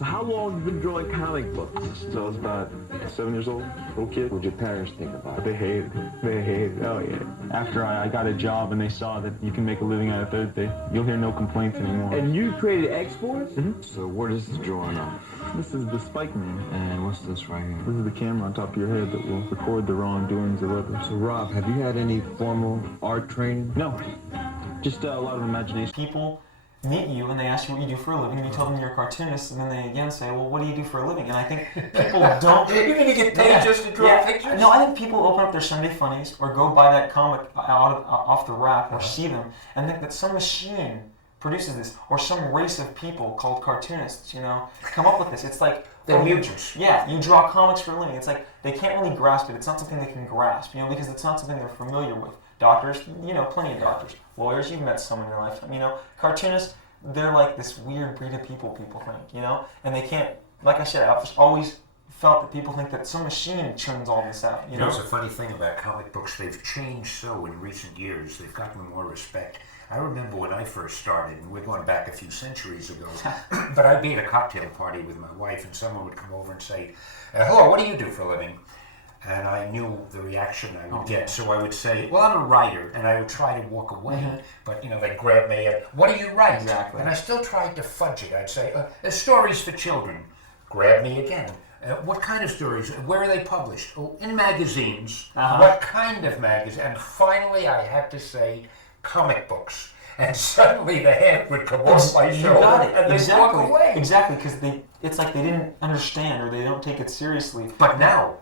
So how long have you been drawing comic books? So I was about 7 years old, little kid. What did your parents think about it? They hated it. They hated it. Oh, yeah. After I got a job and they saw that you can make a living out of it, you'll hear no complaints anymore. And you created X-Force? Mm-hmm. So what is this drawing on? This is the Spike Man. And what's this right here? This is the camera on top of your head that will record the wrongdoings of others. So Rob, have you had any formal art training? No. Just a lot of imagination. People meet you and they ask you what you do for a living, and you tell them you're a cartoonist, and then they again say, well, what do you do for a living? And I think people don't... You think you get paid just to draw pictures? No, I think people open up their Sunday funnies or go buy that comic off the rack or see them and think that some machine produces this, or some race of people called cartoonists, you know, come up with this. It's like... They're mutants. Yeah, you draw comics for a living. It's like they can't really grasp it. It's not something they can grasp, you know, because it's not something they're familiar with. Doctors, you know, plenty of doctors. Lawyers, you've met some in your lifetime, you know. Cartoonists, they're like this weird breed of people think, you know, and they can't, like I said, I've always felt that people think that some machine churns all this out, you know. It's a funny thing about comic books, they've changed so in recent years, they've gotten more respect. I remember when I first started, and we're going back a few centuries ago, but I'd be at a cocktail party with my wife and someone would come over and say, hello, what do you do for a living? And I knew the reaction I would get, so I would say, well, I'm a writer, and I would try to walk away, but, you know, they'd grab me and, what do you write? Exactly. And I still tried to fudge it. I'd say, stories for children. Grab me again. What kind of stories? Where are they published? Oh, in magazines. What kind of magazine? And finally, I had to say, comic books. And suddenly the hand would come off my shoulder, and they'd walk away. Exactly, because it's like they didn't understand, or they don't take it seriously. But now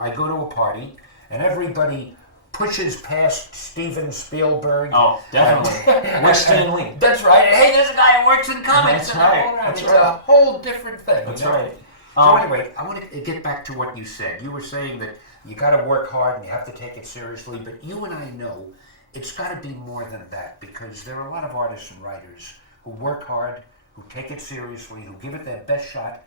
I go to a party and everybody pushes past Steven Spielberg. Oh, definitely. Where's Stan Lee? That's right. Hey, there's a guy who works in comics. That's right. It's a whole different thing. That's you know? right. So anyway, I want to get back to what you said. You were saying that you got to work hard and you have to take it seriously, but you and I know it's got to be more than that, because there are a lot of artists and writers who work hard, who take it seriously, who give it their best shot,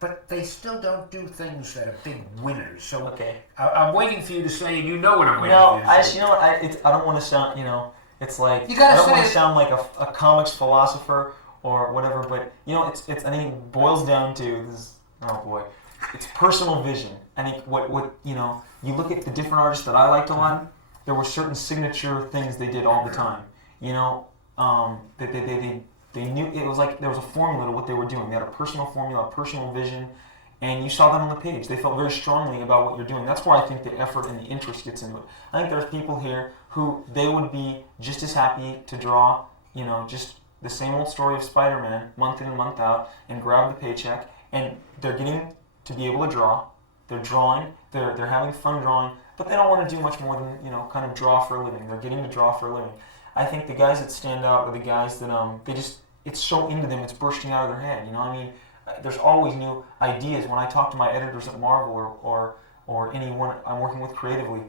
but they still don't do things that are big winners. So I'm waiting for you to say, and you know what I'm waiting for you to say. You know what, I don't want to sound, you know, it's like, you gotta I don't want to sound like a comics philosopher or whatever, but, you know, it's I think it boils down to this, oh boy, it's personal vision. I think what you know, you look at the different artists that I liked a lot, there were certain signature things they did all the time, you know, they knew, it was like there was a formula to what they were doing. They had a personal formula, a personal vision, and you saw that on the page. They felt very strongly about what you're doing. That's where I think the effort and the interest gets into it. I think there's people here who they would be just as happy to draw, you know, just the same old story of Spider-Man month in and month out and grab the paycheck, and they're getting to be able to draw. They're drawing, they're having fun drawing, but they don't want to do much more than, you know, kind of draw for a living. They're getting to draw for a living. I think the guys that stand out are the guys that they just, it's so into them, it's bursting out of their head, you know. I mean, there's always new ideas. When I talk to my editors at Marvel or anyone I'm working with creatively,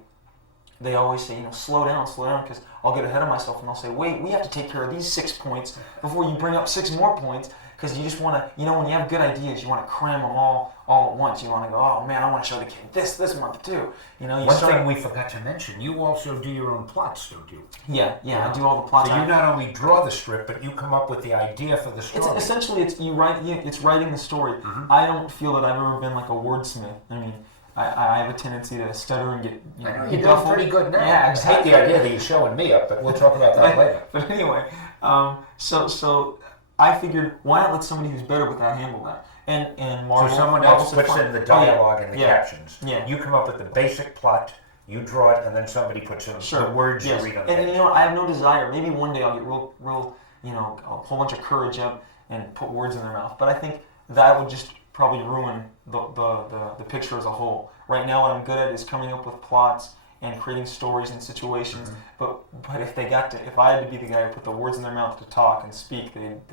they always say, you know, slow down, because I'll get ahead of myself and I'll say, wait, we have to take care of these 6 points before you bring up 6 more points, because you just want to, you know, when you have good ideas, you want to cram them all at once. You want to go, oh man, I want to show the kid this month too. You know, One thing we forgot to mention, you also do your own plots, don't you? Yeah, I do all the plots. So you not only draw the strip, but you come up with the idea for the story. Essentially, it's writing the story. I don't feel that I've ever been like a wordsmith. I mean, I have a tendency to stutter and get, you know, I know, you're doing pretty good now. Yeah, exactly. I hate the idea that you're showing me up, but we'll talk about that later. But anyway, so I figured, why not let somebody who's better with that handle that? And Marvel, so someone else puts in the dialogue and the captions. Yeah. You come up with the basic plot, you draw it, and then somebody puts in the words you read on the page. And you know what, I have no desire. Maybe one day I'll get real, you know, a whole bunch of courage up and put words in their mouth. But I think that would just probably ruin the picture as a whole. Right now, what I'm good at is coming up with plots and creating stories and situations. But if I had to be the guy who put the words in their mouth to talk and speak, it'd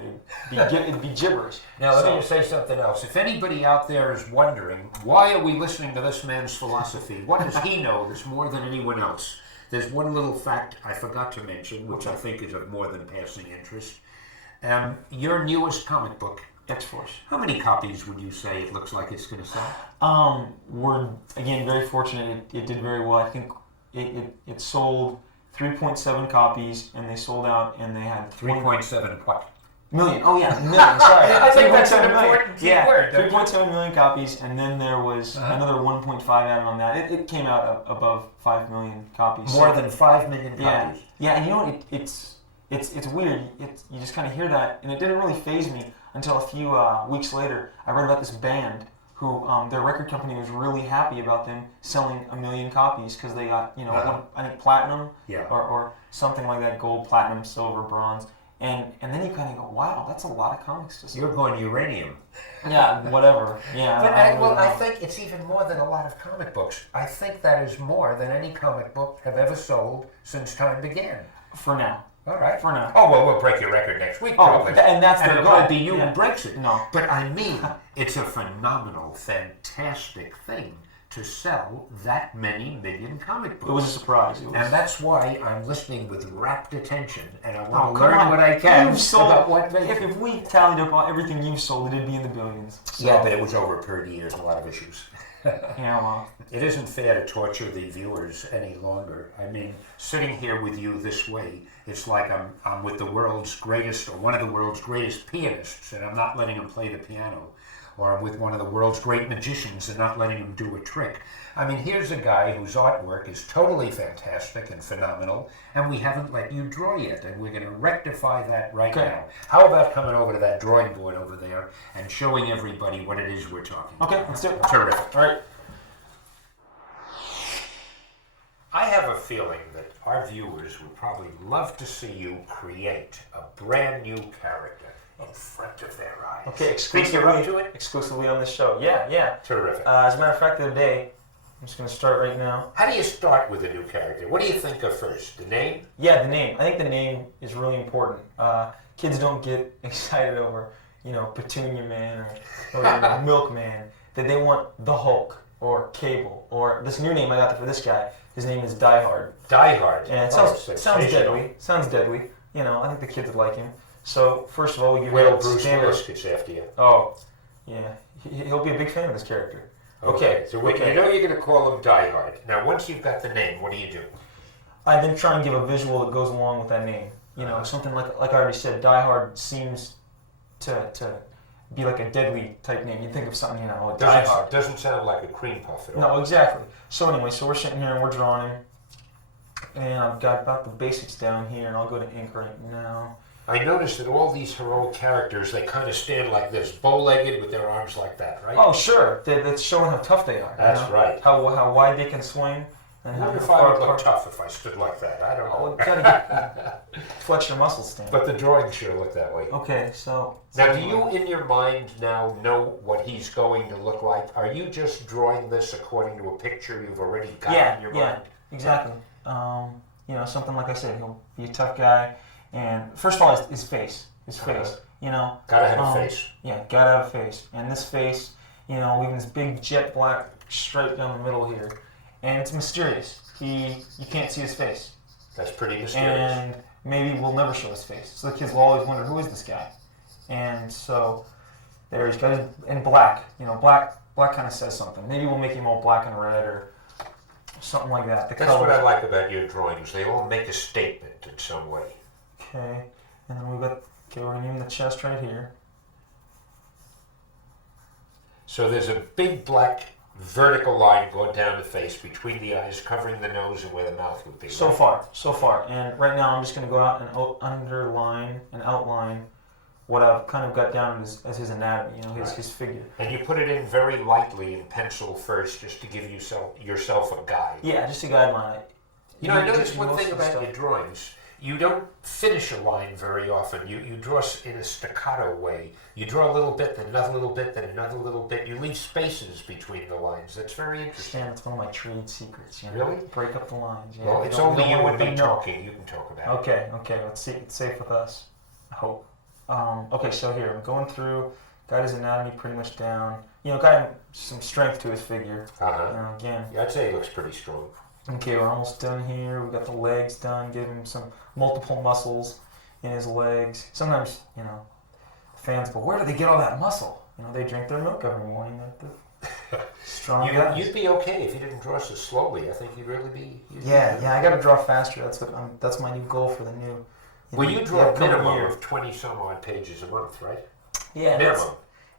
be gibberish. Now let me just say something else. If anybody out there is wondering, why are we listening to this man's philosophy? What does he know that's more than anyone else? There's one little fact I forgot to mention, which I think is of more than passing interest. Your newest comic book, X-Force. How many copies would you say it looks like it's going to sell? We're, again, very fortunate. It did very well. I think it sold 3.7 copies, and they sold out, and they had 3.7 what? Million. Oh yeah, million. Sorry. I think that's an 3.7 million. important key Yeah, word. 3.7 million copies, and then there was another 1.5 added on that. It came out above 5 million copies. More than 5 million Yeah, copies. yeah, and you know what? It's weird. You just kind of hear that, and it didn't really faze me until a few weeks later. I read about this band who their record company was really happy about them selling 1 million copies because they got I think platinum or something like that, gold, platinum, silver, bronze. And then you kind of go, wow, that's a lot of comics to sell. You're going uranium. Yeah, whatever. Yeah. But I think it's even more than a lot of comic books. I think that is more than any comic book have ever sold since time began. For now. All right. For now. Oh, well, we'll break your record next week. Oh, and that's and the it'll goal. probably be you Yeah. who breaks it. No. But I mean, it's a phenomenal, fantastic thing to sell that many million comic books. It was a surprise. And that's why I'm listening with rapt attention, and I want to come learn on. what I can You've sold, about what makes if we tallied up everything you've sold, it'd be in the billions. So, Yeah, but it was over 30 years, a lot of issues. yeah, well. It isn't fair to torture the viewers any longer. I mean, sitting here with you this way, it's like I'm with the world's greatest, or one of the world's greatest pianists, and I'm not letting him play the piano. Or I'm with one of the world's great magicians and not letting him do a trick. I mean, here's a guy whose artwork is totally fantastic and phenomenal, and we haven't let you draw yet, and we're going to rectify that right now. How about coming over to that drawing board over there and showing everybody what it is we're talking about? Okay, let's do it. Terrific. All right. I have a feeling that our viewers would probably love to see you create a brand new character in front of their eyes. Okay, Think you're up to it? exclusively on this show. Yeah. Terrific. As a matter of fact, the other day, I'm just going to start right now. How do you start with a new character? What do you think of first? The name? Yeah, the name. I think the name is really important. Kids don't get excited over, Petunia Man or Milkman. That they want the Hulk or Cable or this new name I got for this guy. His name is Die Hard. Die Hard. And it sounds deadly. Sounds deadly. I think the kids would like him. So first of all, we give Well, him Bruce standard. Willis gets after you. Oh, yeah. He'll be a big fan of this character. Okay. So you know you're going to call him Die Hard. Now, once you've got the name, what do you do? I then try and give a visual that goes along with that name. Something like I already said, Die Hard seems to be like a deadly type name. You think of something, Die Hard. Doesn't sound like a cream puff at all. No, exactly. So anyway, we're sitting here and we're drawing him. And I've got about the basics down here, and I'll go to ink right now. I noticed that all these heroic characters, they kind of stand like this, bow-legged with their arms like that, right? Oh, sure. That's showing how tough they are. That's right. How wide they can swing. And I how wonder if far I would look apart. tough if I stood like that. I don't know. Oh, gotta get flex your muscles, Stan. But the drawing sure looked that way. Okay, so... Now, do you, in your mind now, know what he's going to look like? Are you just drawing this according to a picture you've already got in your mind? Yeah, exactly. Something like I said, he'll be a tough guy. And first of all, his face. Gotta Gotta have a face. Yeah, gotta have a face. And this face, leaving this big jet black stripe down the middle here. And it's mysterious. You can't see his face. That's pretty mysterious. And maybe we'll never show his face. So the kids will always wonder, who is this guy? And so there he's got his, in black. Black kind of says something. Maybe we'll make him all black and red or something like that. That's what I like about your drawings. They all make a statement in some way. Okay, and then we're going to name the chest right here. So there's a big black vertical line going down the face between the eyes, covering the nose and where the mouth would be. So right? far. And right now I'm just going to go out and underline and outline what I've kind of got down as his anatomy, his figure. And you put it in very lightly in pencil first, just to give yourself a guide. Yeah, just a guideline. I noticed one thing about your drawings. You don't finish a line very often. You draw in a staccato way. You draw a little bit, then another little bit, then another little bit. You leave spaces between the lines. That's very interesting. Stan, it's one of my trade secrets. Really? Break up the lines. Yeah, Well, it's only you and me talking. You can talk about it. Okay. Let's see. It's safe with us. I hope. Okay, so here I'm going through. Got his anatomy pretty much down. Got him some strength to his figure. Again. Yeah, I'd say he looks pretty strong. Okay, we're almost done here. We got the legs done. Give him some multiple muscles in his legs. Sometimes, fans go, where do they get all that muscle? They drink their milk every morning. They're strong guys. You'd be okay if you didn't draw so slowly. I think you'd really be. Yeah. I got to draw faster. That's my new goal for the Well, you draw a come minimum here. of 20 some odd pages a month, right? Yeah, Minimum.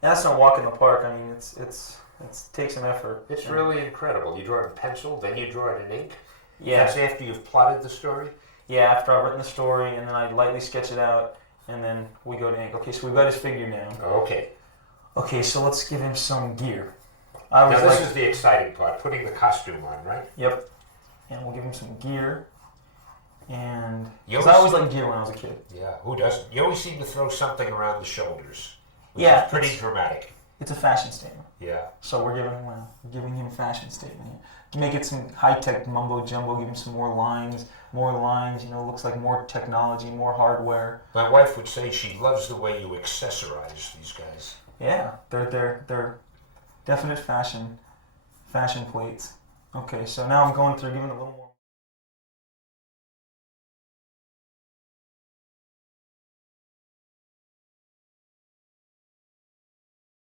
that's no walk in the park. I mean, it takes some effort. It's really incredible. You draw it in pencil, then you draw it in ink. Yeah. That's after you've plotted the story. Yeah, after I've written the story, and then I lightly sketch it out, and then we go to ink. Okay, so we've got his figure now. Okay. Okay, so let's give him some gear. Now this is the exciting part, putting the costume on, right? Yep. And we'll give him some gear. And You because I always always- liked gear when I was a kid. Yeah, who doesn't? You always seem to throw something around the shoulders, which Yeah, is pretty it's- dramatic. It's a fashion statement. Yeah. So we're giving him a fashion statement here. Make it some high-tech mumbo-jumbo, give him some more lines, looks like more technology, more hardware. My wife would say she loves the way you accessorize these guys. Yeah, they're definite fashion plates. Okay, so now I'm going through giving it a little more.